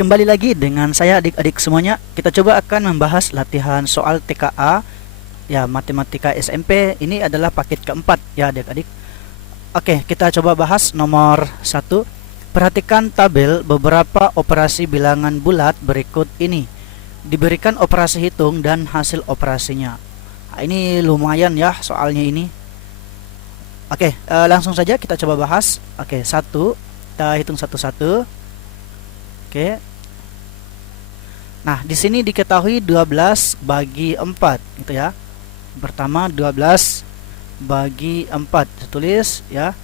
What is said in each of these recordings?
Kembali lagi dengan saya adik-adik semuanya. Kita coba akan membahas latihan soal TKA ya, matematika SMP. Ini adalah paket keempat ya adik-adik. Oke, kita coba bahas nomor 1. Perhatikan tabel beberapa operasi bilangan bulat berikut ini. Diberikan operasi hitung dan hasil operasinya. Nah, ini lumayan ya soalnya ini. Oke, langsung saja kita coba bahas. Oke, 1. Kita hitung satu-satu. Oke. Nah, di sini diketahui 12 bagi 4 gitu ya. Pertama 12 bagi 4. Saya tulis ya.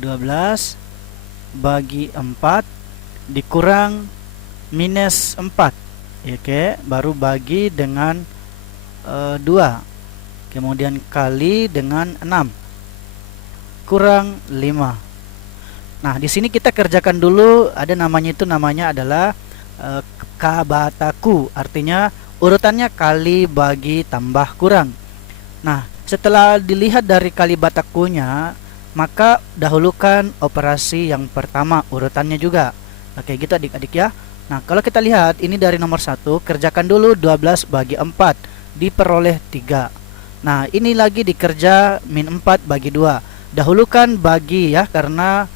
12 bagi 4 dikurang minus 4. Oke, baru bagi dengan 2. Kemudian kali dengan 6. Kurang 5. Nah, di sini kita kerjakan dulu, ada namanya adalah kabataku, artinya urutannya kali bagi tambah kurang. Nah, setelah dilihat dari kali batakunya, maka dahulukan operasi yang pertama, urutannya juga. Oke, gitu adik-adik ya. Nah, kalau kita lihat ini dari nomor 1, kerjakan dulu 12 bagi 4 diperoleh 3. Nah, ini lagi dikerja min 4 bagi 2. Dahulukan bagi ya, karena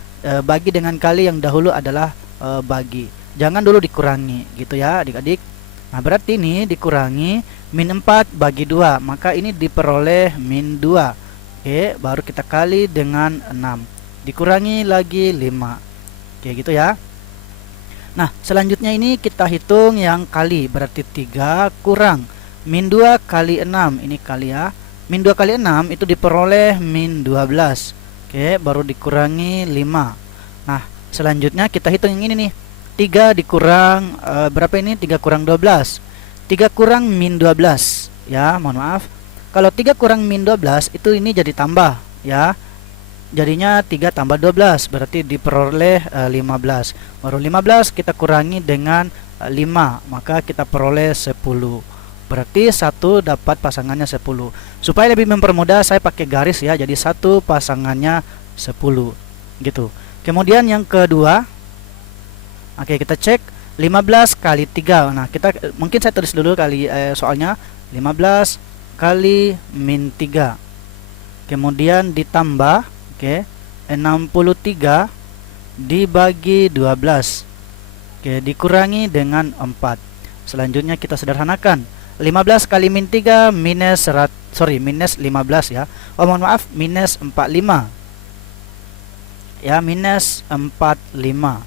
bagi dengan kali yang dahulu adalah bagi. Jangan dulu dikurangi gitu ya adik-adik. Nah, berarti ini dikurangi min 4 bagi 2, maka ini diperoleh min 2. Oke, baru kita kali dengan 6. Dikurangi lagi 5. Oke, gitu ya. Nah, selanjutnya ini kita hitung yang kali, berarti 3 kurang min 2 kali 6. Ini kali ya. Min 2 kali 6 itu diperoleh min 12. Oke, baru dikurangi 5. Nah, selanjutnya kita hitung yang ini nih. 3 dikurang berapa ini? 3 kurang 12. 3 kurang min 12 ya, mohon maaf. Kalau 3 kurang min 12 itu ini jadi tambah ya. Jadinya 3 tambah 12 berarti diperoleh 15. Baru 15 kita kurangi dengan 5, maka kita peroleh 10. Berarti 1 dapat pasangannya 10. Supaya lebih mempermudah saya pakai garis ya. Jadi 1 pasangannya 10 gitu. Kemudian yang kedua, oke, kita cek 15 kali 3. Nah, mungkin saya tulis dulu kali soalnya 15 kali min 3. Kemudian ditambah, oke, 63 dibagi 12. Oke, dikurangi dengan 4. Selanjutnya kita sederhanakan. 15 kali min 3 minus minus 15 ya. Oh, mohon maaf, minus 45. Ya, minus 45.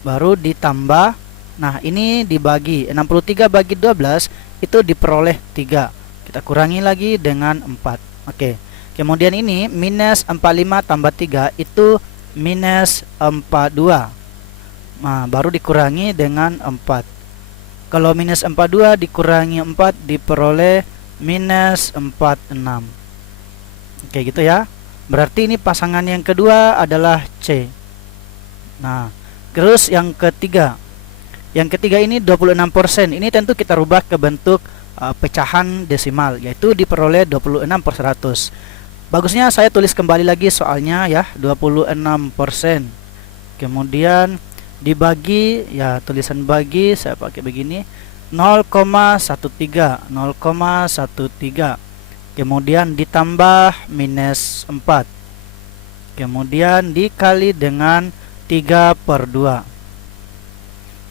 Baru ditambah. Nah, ini dibagi 63 bagi 12 itu diperoleh 3. Kita kurangi lagi dengan 4. Oke. Kemudian ini minus 45 tambah 3 itu minus 42. Nah, baru dikurangi dengan 4. Kalau minus 42 dikurangi 4 diperoleh minus 46. Oke, gitu ya. Berarti ini pasangan yang kedua adalah C. Nah, terus yang ketiga. Yang ketiga ini 26%. Ini tentu kita rubah ke bentuk pecahan desimal, yaitu diperoleh 26/100. Bagusnya saya tulis kembali lagi soalnya ya, 26%. Kemudian dibagi ya, tulisan bagi saya pakai begini, 0,13. Kemudian ditambah minus 4. Kemudian dikali dengan 3/2.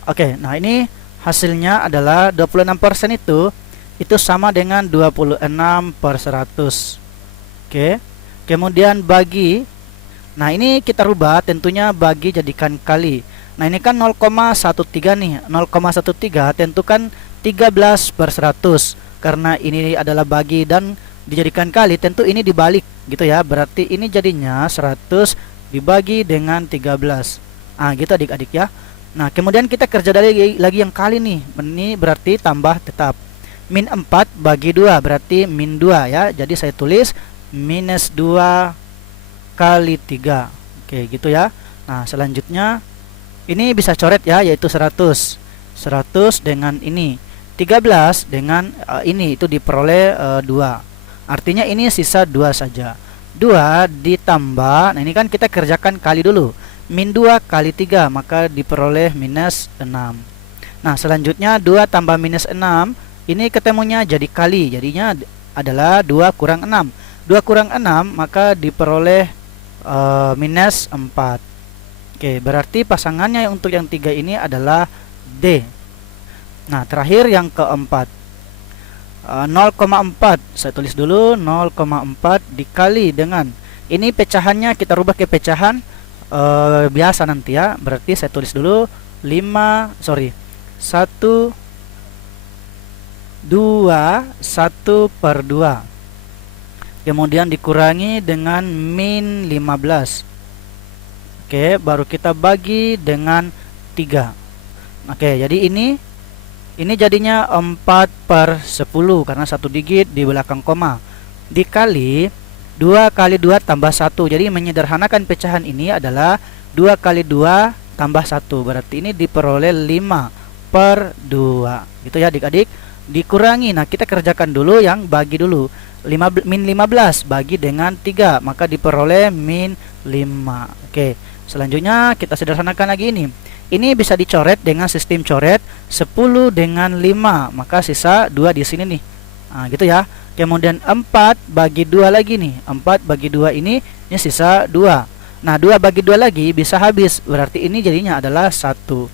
Oke, nah ini hasilnya adalah 26% itu sama dengan 26/100. Oke. Kemudian bagi. Nah, ini kita rubah, tentunya bagi jadikan kali. Nah, ini kan 0,13 nih. 0,13 tentukan 13/100. Karena ini adalah bagi dan dijadikan kali, tentu ini dibalik gitu ya. Berarti ini jadinya 100 dibagi dengan 13. Ah, gitu adik-adik ya. Nah, kemudian kita kerja lagi yang kali nih. Ini berarti tambah tetap. Min 4 bagi 2 berarti min 2 ya. Jadi saya tulis minus 2 kali 3. Oke, gitu ya. Nah, selanjutnya ini bisa coret ya, yaitu 100. 100 dengan ini. 13 dengan ini itu diperoleh 2. Artinya ini sisa 2 saja. 2 ditambah, nah ini kan kita kerjakan kali dulu. Min 2 kali 3, maka diperoleh minus 6. Nah, selanjutnya 2 tambah minus 6, ini ketemunya jadi kali, jadinya adalah 2 kurang 6. 2 kurang 6 maka diperoleh minus 4. Oke, berarti pasangannya untuk yang 3 ini adalah D. Nah, terakhir yang keempat, 0,4. Saya tulis dulu 0,4 dikali dengan, ini pecahannya kita rubah ke pecahan biasa nanti ya. Berarti saya tulis dulu 1 2 1/2. Kemudian dikurangi dengan min 15. Oke, baru kita bagi dengan 3. Oke, jadi ini jadinya 4/10 karena 1 digit di belakang koma. Dikali 2 kali 2 tambah 1. Jadi menyederhanakan pecahan ini adalah 2 kali 2 tambah 1. Berarti ini diperoleh 5/2. Gitu ya adik-adik. Dikurangi. Nah, kita kerjakan dulu yang bagi dulu. Min 15 bagi dengan 3, maka diperoleh min 5. Oke, selanjutnya kita sederhanakan lagi ini. Ini bisa dicoret dengan sistem coret 10 dengan 5, maka sisa 2 di sini nih. Nah, gitu ya. Kemudian 4 bagi 2 lagi nih. 4 bagi 2 ini sisa 2. Nah, 2 bagi 2 lagi bisa habis. Berarti ini jadinya adalah 1.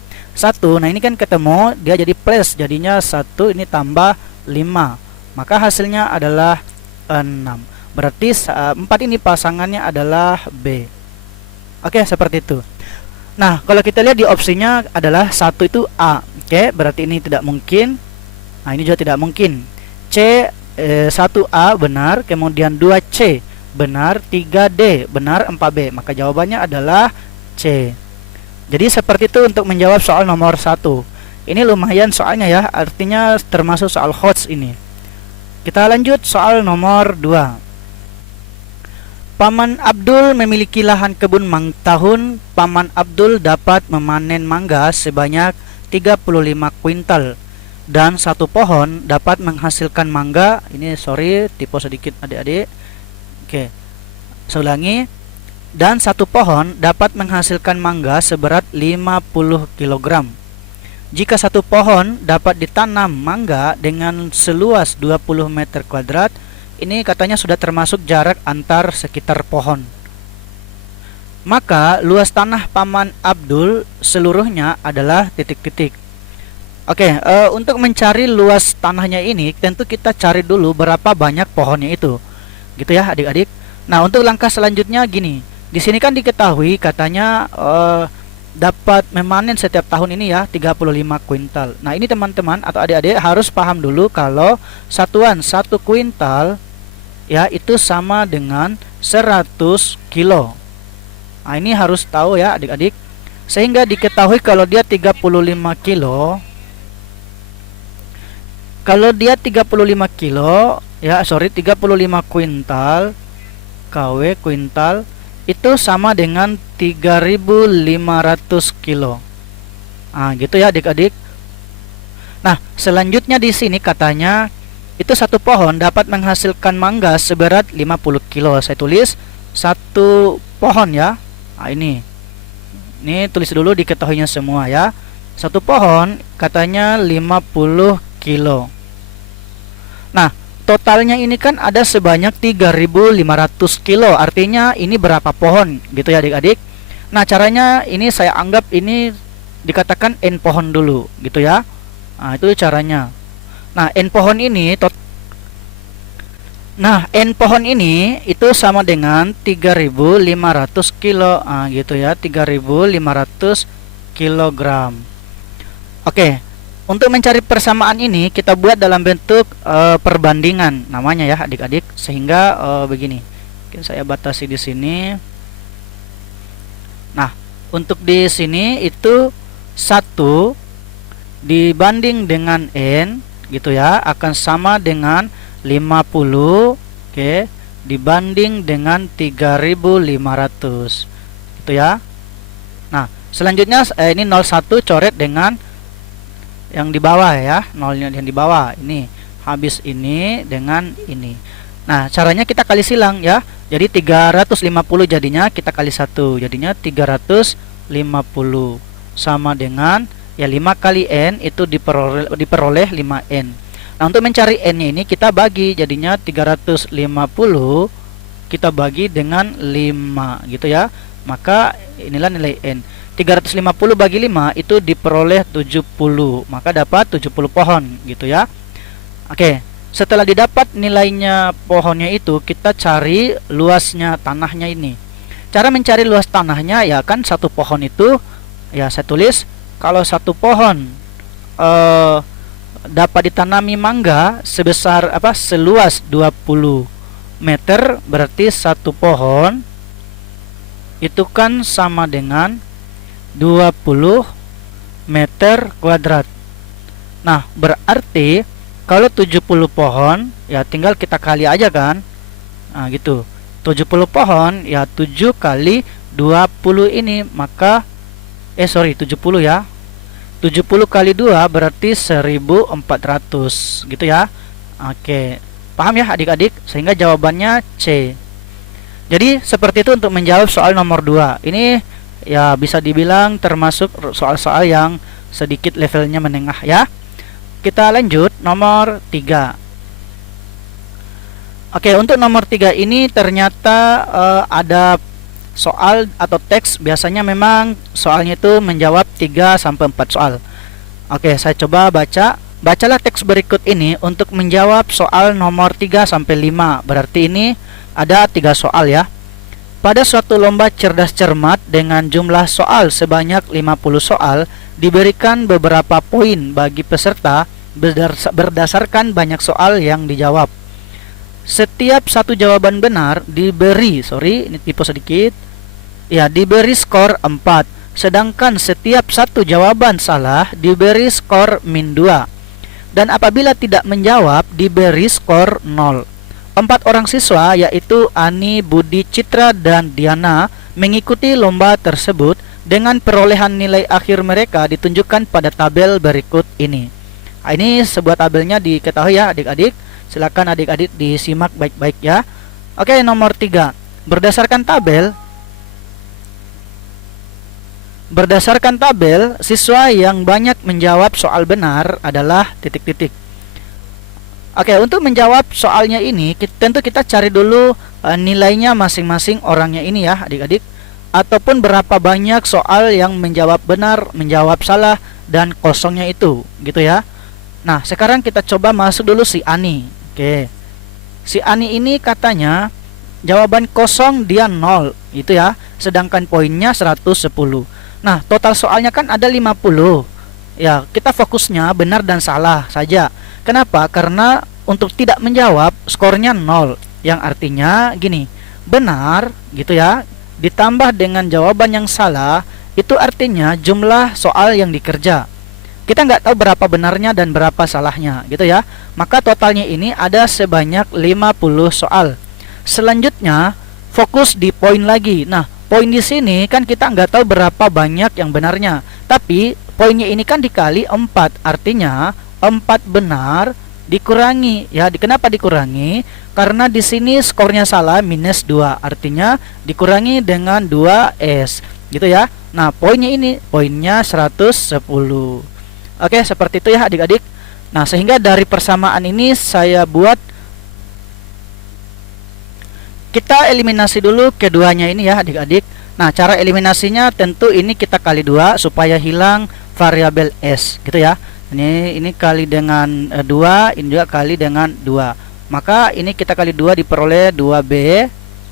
Nah, ini kan ketemu, dia jadi plus, jadinya 1 ini tambah 5. Maka hasilnya adalah 6. Berarti 4 ini pasangannya adalah B. Oke, seperti itu. Nah, kalau kita lihat di opsinya adalah 1 itu A. Oke, berarti ini tidak mungkin. Nah, ini juga tidak mungkin. C 1A benar, kemudian 2C benar, 3D benar, 4B. Maka jawabannya adalah C. Jadi seperti itu untuk menjawab soal nomor 1. Ini lumayan soalnya ya, artinya termasuk soal HOTS ini. Kita lanjut soal nomor 2. Paman Abdul memiliki lahan kebun tahun Paman Abdul dapat memanen mangga sebanyak 35 kuintal dan 1 pohon dapat menghasilkan mangga. Ini sorry, typo sedikit adik-adik. Oke, saya ulangi. Dan 1 pohon dapat menghasilkan mangga seberat 50 kg. Jika 1 pohon dapat ditanam mangga dengan seluas 20 meter kuadrat, ini katanya sudah termasuk jarak antar sekitar pohon. Maka luas tanah Paman Abdul seluruhnya adalah titik-titik. Oke, untuk mencari luas tanahnya ini tentu kita cari dulu berapa banyak pohonnya itu. Gitu ya adik-adik. Nah, untuk langkah selanjutnya gini. Di sini kan diketahui katanya dapat memanen setiap tahun ini ya 35 kuintal. Nah, ini teman-teman atau adik-adik harus paham dulu kalau satuan 1 kuintal ya itu sama dengan 100 kilo. Nah, ini harus tahu ya adik-adik. Sehingga diketahui kalau dia 35 kilo. Kalau dia 35 kilo ya, 35 kuintal KW kuintal itu sama dengan 3.500 kilo. Nah, gitu ya adik-adik. Nah, selanjutnya di sini katanya itu 1 pohon dapat menghasilkan mangga seberat 50 kilo. Saya tulis 1 pohon ya. Nah, ini tulis dulu diketahuinya semua ya. 1 pohon katanya 50 kilo. Nah, totalnya ini kan ada sebanyak 3.500 kilo. Artinya ini berapa pohon gitu ya adik-adik. Nah, caranya ini saya anggap ini dikatakan N pohon dulu gitu ya. Nah, itu caranya. Nah, N pohon ini N pohon ini itu sama dengan 3.500 kilo. Nah, gitu ya, 3.500 kilogram. Oke. Untuk mencari persamaan ini kita buat dalam bentuk perbandingan namanya ya adik-adik, sehingga begini. Mungkin saya batasi di sini. Nah, untuk di sini itu 1 dibanding dengan N gitu ya akan sama dengan 50 oke dibanding dengan 3.500 gitu ya. Nah, selanjutnya ini 01 coret dengan yang di bawah ya, nolnya yang di bawah ini habis ini dengan ini. Nah, caranya kita kali silang ya. Jadi 350 jadinya kita kali 1, jadinya 350 sama dengan Ya 5 kali N itu diperoleh 5N. Nah untuk mencari N nya ini kita bagi, jadinya 350 kita bagi dengan 5 gitu ya. Maka inilah nilai N. 350 bagi 5 itu diperoleh 70, maka dapat 70 pohon gitu ya. Oke, setelah didapat nilainya pohonnya itu, kita cari luasnya tanahnya ini. Cara mencari luas tanahnya ya kan satu pohon itu, ya saya tulis kalau satu pohon dapat ditanami mangga sebesar seluas 20 meter, berarti satu pohon itu kan sama dengan 20 meter kuadrat. Nah, berarti kalau 70 pohon ya tinggal kita kali aja kan. Nah, gitu. 70 pohon ya 7 kali 20 ini, maka 70 ya. 70 kali 2 berarti 1400 gitu ya. Oke. Paham ya adik-adik? Sehingga jawabannya C. Jadi seperti itu untuk menjawab soal nomor 2. Ini ya bisa dibilang termasuk soal-soal yang sedikit levelnya menengah ya. Kita lanjut nomor 3. Oke, untuk nomor 3 ini ternyata ada soal atau teks. Biasanya memang soalnya itu menjawab 3-4 soal. Oke, saya coba baca. Bacalah teks berikut ini untuk menjawab soal nomor 3-5. Berarti ini ada 3 soal ya. Pada suatu lomba cerdas cermat dengan jumlah soal sebanyak 50 soal, diberikan beberapa poin bagi peserta berdasarkan banyak soal yang dijawab. Setiap satu jawaban benar diberi, ini tipe sedikit, ya diberi skor 4. Sedangkan setiap satu jawaban salah diberi skor -2. Dan apabila tidak menjawab diberi skor 0. 4 orang siswa yaitu Ani, Budi, Citra, dan Diana mengikuti lomba tersebut dengan perolehan nilai akhir mereka ditunjukkan pada tabel berikut ini. Nah, ini sebuah tabelnya diketahui ya adik-adik. Silakan adik-adik disimak baik-baik ya. Oke, nomor 3. Berdasarkan tabel, siswa yang banyak menjawab soal benar adalah titik-titik. Oke, untuk menjawab soalnya ini tentu kita cari dulu nilainya masing-masing orangnya ini ya adik-adik, ataupun berapa banyak soal yang menjawab benar, menjawab salah, dan kosongnya itu gitu ya. Nah, sekarang kita coba masuk dulu si Ani. Oke, si Ani ini katanya jawaban kosong dia 0 gitu ya, sedangkan poinnya 110. Nah, total soalnya kan ada 50. Ya, kita fokusnya benar dan salah saja. Kenapa? Karena untuk tidak menjawab skornya 0, yang artinya gini, benar gitu ya, ditambah dengan jawaban yang salah, itu artinya jumlah soal yang dikerja. Kita nggak tahu berapa benarnya dan berapa salahnya gitu ya. Maka totalnya ini ada sebanyak 50 soal. Selanjutnya fokus di poin lagi. Nah, poin di sini kan kita nggak tahu berapa banyak yang benarnya, tapi poinnya ini kan dikali 4, artinya 4 benar dikurangi ya. Kenapa dikurangi? Karena di sini skornya salah -2, artinya dikurangi dengan 2S gitu ya. Nah, poinnya ini poinnya 110. Oke, seperti itu ya adik-adik. Nah, sehingga dari persamaan ini saya buat, kita eliminasi dulu keduanya ini ya adik-adik. Nah, cara eliminasinya tentu ini kita kali 2 supaya hilang variabel S gitu ya. Ini kali dengan 2, ini juga kali dengan 2. Maka ini kita kali 2 diperoleh 2B,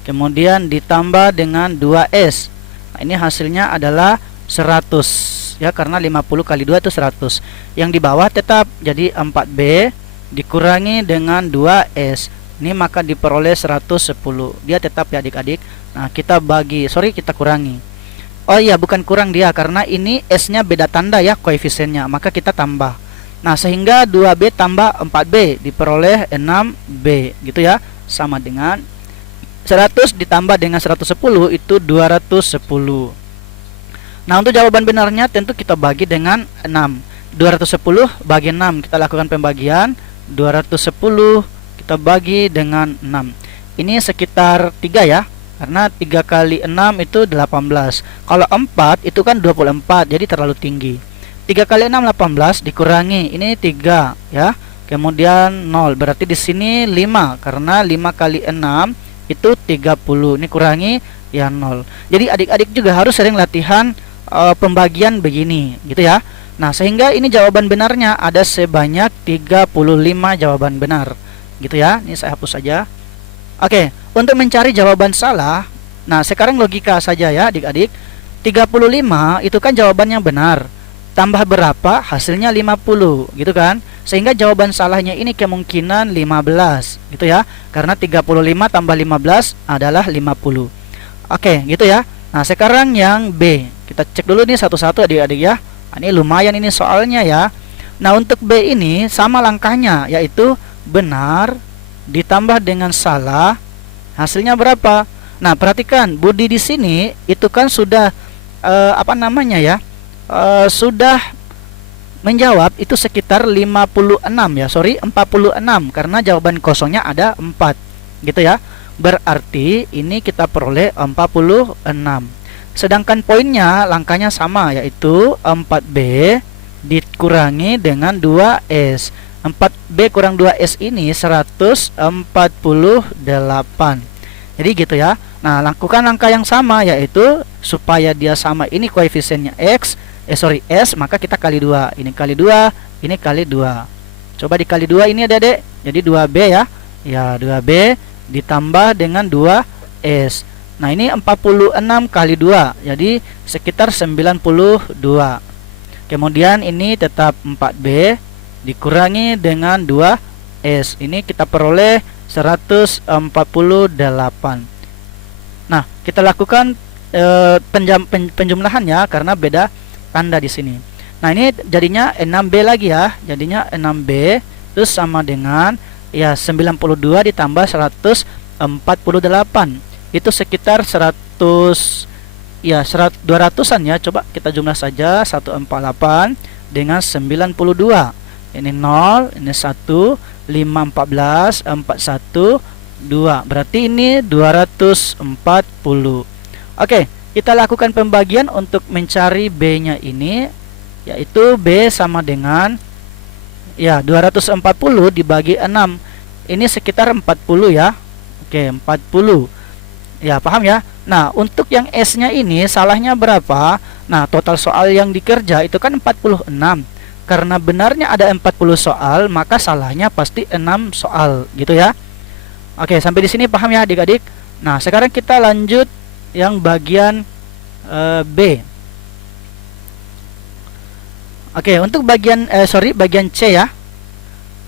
kemudian ditambah dengan 2S. Nah, ini hasilnya adalah 100 ya, karena 50 kali 2 itu 100. Yang di bawah tetap jadi 4B dikurangi dengan 2S. Ini maka diperoleh 110. Dia tetap ya adik-adik. Nah, kita kurangi. Oh iya, bukan kurang dia, karena ini S-nya beda tanda ya koefisiennya, maka kita tambah. Nah, sehingga 2B tambah 4B diperoleh 6B gitu ya. Sama dengan 100 ditambah dengan 110 itu 210. Nah, untuk jawaban benarnya tentu kita bagi dengan 6. 210 bagi 6, kita lakukan pembagian. 210 kita bagi dengan 6. Ini sekitar 3 ya, karena 3 kali 6 itu 18. Kalau 4 itu kan 24, jadi terlalu tinggi. 3 kali 6 18 dikurangi ini 3 ya. Kemudian 0. Berarti di sini 5 karena 5 kali 6 itu 30. Ini kurangi ya 0. Jadi adik-adik juga harus sering latihan pembagian begini gitu ya. Nah, sehingga ini jawaban benarnya ada sebanyak 35 jawaban benar gitu ya. Ini saya hapus saja. Oke, untuk mencari jawaban salah, nah sekarang logika saja ya adik-adik. 35 itu kan jawabannya benar. Tambah berapa? Hasilnya 50 gitu kan. Sehingga jawaban salahnya ini kemungkinan 15 gitu ya. Karena 35 tambah 15 adalah 50. Oke, gitu ya. Nah, sekarang yang B. Kita cek dulu nih satu-satu adik-adik ya. Ini lumayan ini soalnya ya. Nah, untuk B ini sama langkahnya, yaitu benar ditambah dengan salah. Hasilnya berapa? Nah, perhatikan Budi di sini itu kan sudah sudah menjawab itu sekitar 56 ya. 46 karena jawaban kosongnya ada 4 gitu ya. Berarti ini kita peroleh 46. Sedangkan poinnya langkahnya sama, yaitu 4B dikurangi dengan 2S. 4B kurang 2S ini 148. Jadi gitu ya. Nah, lakukan langkah yang sama, yaitu supaya dia sama ini koefisiennya S, maka kita kali 2. Ini kali 2, ini kali 2. Coba dikali 2 ini adik-adik. Jadi 2B ya. Ya, 2B ditambah dengan 2S. Nah, ini 46 kali 2. Jadi sekitar 92. Kemudian ini tetap 4B dikurangi dengan 2S. Ini kita peroleh 148. Nah, kita lakukan penjumlahan ya, karena beda tanda di sini. Nah, ini jadinya 6B lagi ya. Jadinya 6B terus sama dengan ya 92 ditambah 148. Itu sekitar 200-an ya. Coba kita jumlah saja. 148 dengan 92. Ini 0, ini 1, 5, 14, 41, 2. Berarti ini 240. Oke, kita lakukan pembagian untuk mencari B-nya ini, yaitu B sama dengan ya 240 dibagi 6. Ini sekitar 40 ya. Oke, 40. Ya, paham ya? Nah, untuk yang S-nya ini salahnya berapa? Nah, total soal yang dikerja itu kan 46. Karena benarnya ada 40 soal, maka salahnya pasti 6 soal, gitu ya. Oke, sampai di sini paham ya adik-adik? Nah, sekarang kita lanjut yang bagian B. Oke, untuk bagian bagian C ya.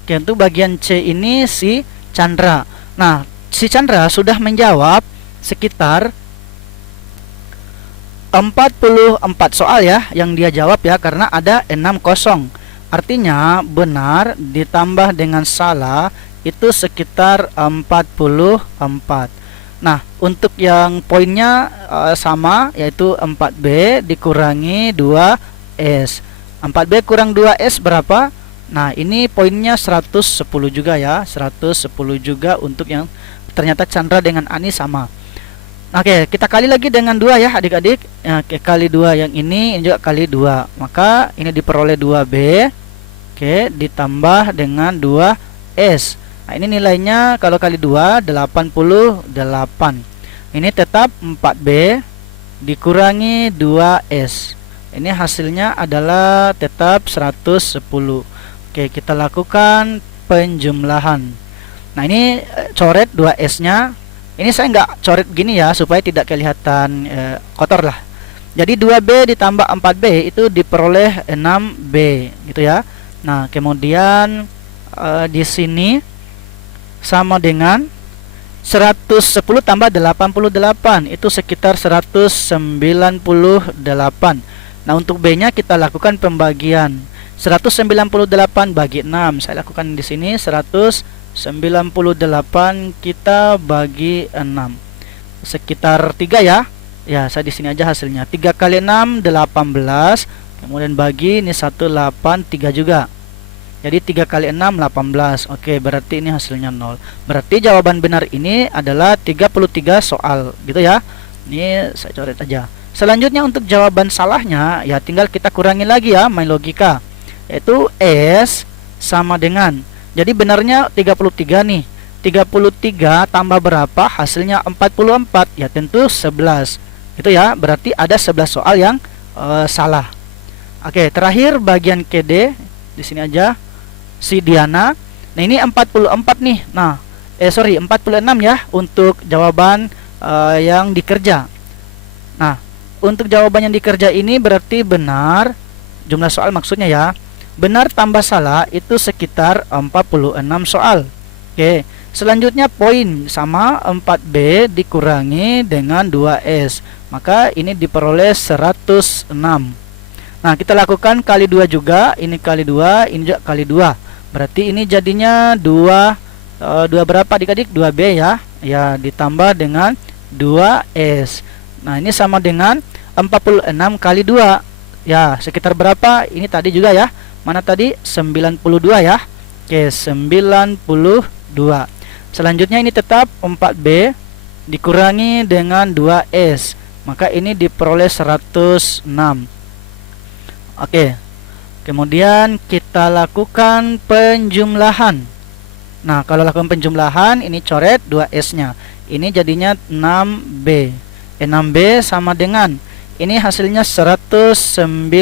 Oke, untuk bagian C ini si Chandra. Nah, si Chandra sudah menjawab sekitar 44 soal ya yang dia jawab ya, karena ada 6 kosong. Artinya benar ditambah dengan salah itu sekitar 44. Nah, untuk yang poinnya sama, yaitu 4B dikurangi 2S. 4B kurang 2S berapa? Nah, ini poinnya 110 juga ya. 110 juga untuk yang ternyata Chandra dengan Ani sama. Oke, kita kali lagi dengan 2 ya adik-adik. Oke, kali 2 yang ini juga kali 2. Maka ini diperoleh 2B. Oke, ditambah dengan 2S. Nah, ini nilainya kalau kali 2 88. Ini tetap 4B dikurangi 2S. Ini hasilnya adalah tetap 110. Oke, kita lakukan penjumlahan. Nah, ini coret 2S-nya. Ini saya nggak coret gini ya, supaya tidak kelihatan kotor lah. Jadi 2B ditambah 4B itu diperoleh 6B gitu ya. Nah, kemudian di sini sama dengan 110 tambah 88 itu sekitar 198. Nah, untuk B-nya kita lakukan pembagian. 198 bagi 6. Saya lakukan di sini 198 kita bagi 6. Sekitar 3 ya. Ya, saya di sini aja hasilnya. 3 kali 6 18. Kemudian bagi ini 183 juga. Jadi 3 kali 6 18. Oke, berarti ini hasilnya 0. Berarti jawaban benar ini adalah 33 soal gitu ya. Ini saya coret aja. Selanjutnya untuk jawaban salahnya ya tinggal kita kurangi lagi ya, main logika. Yaitu S sama dengan, jadi benarnya 33 nih. 33 tambah berapa? Hasilnya 44. Ya tentu 11. Itu ya, berarti ada 11 soal yang salah. Oke, terakhir bagian KD di sini aja. Si Diana. Nah, ini 44 nih. Nah, 46 ya untuk jawaban yang dikerja. Nah, untuk jawaban yang dikerja ini berarti benar, jumlah soal maksudnya ya. Benar tambah salah itu sekitar 46 soal. Oke, selanjutnya poin sama 4B dikurangi dengan 2S. Maka ini diperoleh 106. Nah, kita lakukan kali 2 juga. Ini kali 2, ini juga kali 2. Berarti ini jadinya 2 berapa adik-adik? 2B ya. Ya, ditambah dengan 2S. Nah, ini sama dengan 46 kali 2. Ya, sekitar berapa? Ini tadi juga ya. Mana tadi? 92 ya. Oke, 92. Selanjutnya ini tetap 4B dikurangi dengan 2S. Maka ini diperoleh 106. Oke. Kemudian kita lakukan penjumlahan. Nah, kalau lakukan penjumlahan ini coret 2S-nya. Ini jadinya 6B. 6B sama dengan, ini hasilnya 198.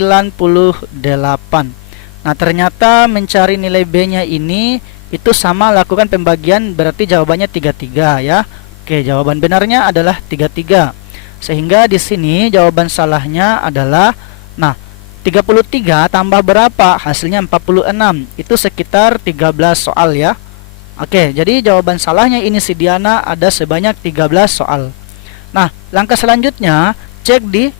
Nah, ternyata mencari nilai B-nya ini itu sama lakukan pembagian, berarti jawabannya 33 ya. Oke, jawaban benarnya adalah 33. Sehingga di sini jawaban salahnya adalah, nah, 33 tambah berapa? Hasilnya 46. Itu sekitar 13 soal ya. Oke, jadi jawaban salahnya ini si Diana ada sebanyak 13 soal. Nah, langkah selanjutnya cek di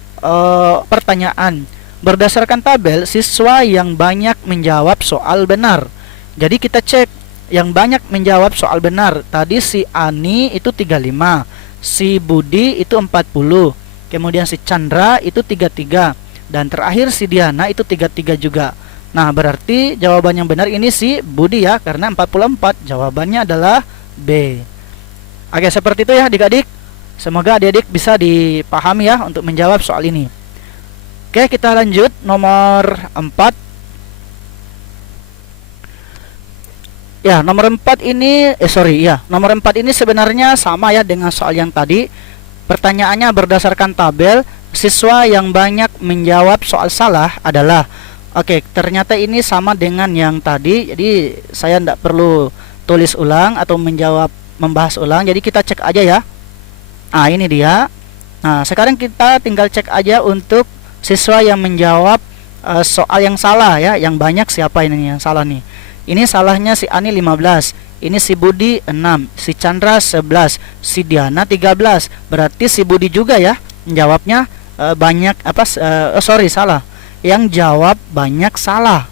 pertanyaan. Berdasarkan tabel, siswa yang banyak menjawab soal benar. Jadi kita cek yang banyak menjawab soal benar. Tadi si Ani itu 35, si Budi itu 40, kemudian si Chandra itu 33, dan terakhir si Diana itu 33 juga. Nah, berarti jawaban yang benar ini si Budi ya, karena 44. Jawabannya adalah B. Oke, seperti itu ya adik-adik. Semoga adik-adik bisa dipahami ya untuk menjawab soal ini. Oke, kita lanjut nomor 4. Ya, nomor 4 ini nomor 4 ini sebenarnya sama ya dengan soal yang tadi. Pertanyaannya berdasarkan tabel, siswa yang banyak menjawab soal salah adalah. Oke, ternyata ini sama dengan yang tadi. Jadi saya tidak perlu tulis ulang atau membahas ulang. Jadi kita cek aja ya. Nah, ini dia. Nah, sekarang kita tinggal cek aja untuk siswa yang menjawab soal yang salah ya. Yang banyak siapa ini yang salah nih? Ini salahnya si Ani 15, ini si Budi 6, si Chandra 11, si Diana 13. Berarti si Budi juga ya menjawabnya banyak salah. Yang jawab banyak salah.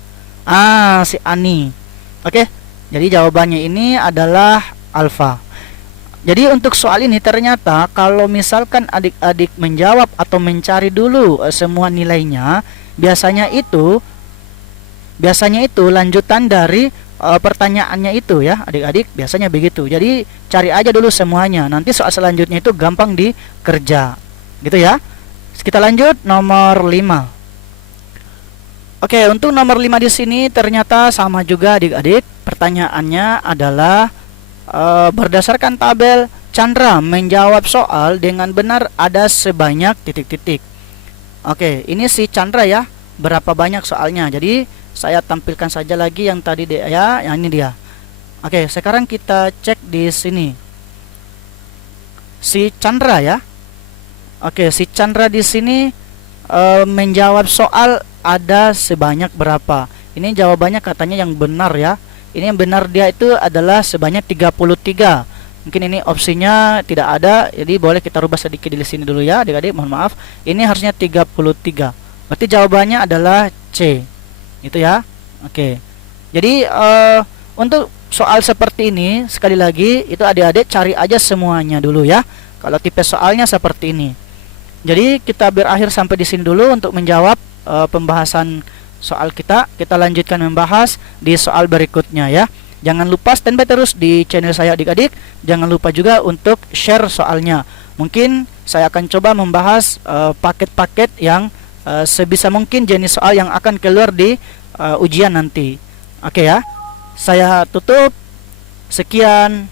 Si Ani. Oke. Jadi jawabannya ini adalah alfa. Jadi untuk soal ini ternyata kalau misalkan adik-adik menjawab atau mencari dulu semua nilainya, biasanya itu lanjutan dari pertanyaannya itu ya adik-adik, biasanya begitu. Jadi cari aja dulu semuanya, nanti soal selanjutnya itu gampang dikerja gitu ya. Kita lanjut nomor 5. Oke, untuk nomor 5 di sini ternyata sama juga adik-adik. Pertanyaannya adalah berdasarkan tabel, Chandra menjawab soal dengan benar ada sebanyak titik-titik. Oke, ini si Chandra ya, berapa banyak soalnya. Jadi saya tampilkan saja lagi yang tadi ya, yang ini dia. Oke, sekarang kita cek di sini. Si Chandra ya. Oke, si Chandra di sini menjawab soal ada sebanyak berapa. Ini jawabannya katanya yang benar ya. Ini yang benar dia itu adalah sebanyak 33. Mungkin ini opsinya tidak ada, jadi boleh kita rubah sedikit di sini dulu ya adik-adik, mohon maaf. Ini harusnya 33. Berarti jawabannya adalah C. Itu ya. Oke. Jadi untuk soal seperti ini sekali lagi itu adik-adik cari aja semuanya dulu ya. Kalau tipe soalnya seperti ini. Jadi kita berakhir sampai di sini dulu untuk menjawab pembahasan soal kita. Kita lanjutkan membahas di soal berikutnya ya. Jangan lupa standby terus di channel saya adik-adik. Jangan lupa juga untuk share soalnya. Mungkin saya akan coba membahas paket-paket yang sebisa mungkin jenis soal yang akan keluar di ujian nanti. Oke ya. Saya tutup. Sekian.